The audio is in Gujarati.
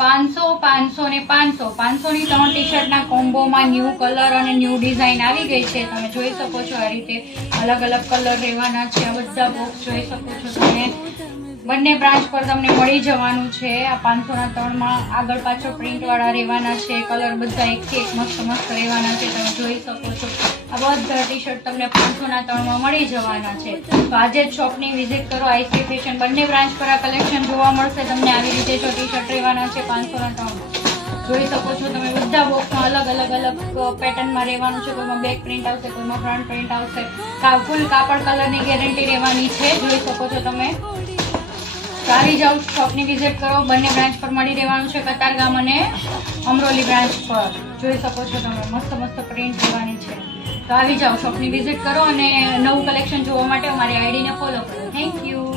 500, 500 ને 500. 500 ની 3 ટી શર્ટના કોમ્બોમાં ન્યૂ કલર અને ન્યૂ ડિઝાઇન આવી ગઈ છે. તમે જોઈ શકો છો આ રીતે અલગ અલગ કલર રહેવાના છે. આ બધા બોક્સ જોઈ શકો છો તમે. બંને બ્રાન્ચ પર તમને મળી જવાનું છે. આ 500 ના 3માં આગળ પાછળ પ્રિન્ટ વાળા રહેવાના છે. કલર બધા એકથી એક મસ્ત મસ્ત રહેવાના છે. તમે જોઈ શકો છો આ બધા ટી શર્ટ તમને 500 ના 3માં મળી જવાના છે. તો આજે જ શોપની વિઝિટ કરો. આઈસી ફેશન બંને બ્રાન્ચ પર આ કલેક્શન જોવા મળશે તમને. આવી રીતે જો ટી શર્ટ રહેવાના છે 500 ના 3 જોઈ શકો છો તમે. બધા બોક્સમાં અલગ પેટર્નમાં રહેવાનું છે. કોઈમાં બેક પ્રિન્ટ આવશે, કોઈમાં ફ્રન્ટ પ્રિન્ટ આવશે. ફૂલ કાપડ કલરની ગેરંટી રહેવાની છે. જોઈ શકો છો તમે. તો આવી જાઓ, શોપની વિઝિટ કરો. બંને બ્રાન્ચ પર મળી રહેવાનું છે, કતારગામ અને અમરોલી બ્રાન્ચ પર. જોઈ શકો છો તમે મસ્ત મસ્ત પ્રિન્ટ રહેવાની છે. તો આવી જાઓ, શોપની વિઝિટ કરો અને નવું કલેક્શન જોવા માટે અમારી આઈડીને ફોલો કરો. Thank you.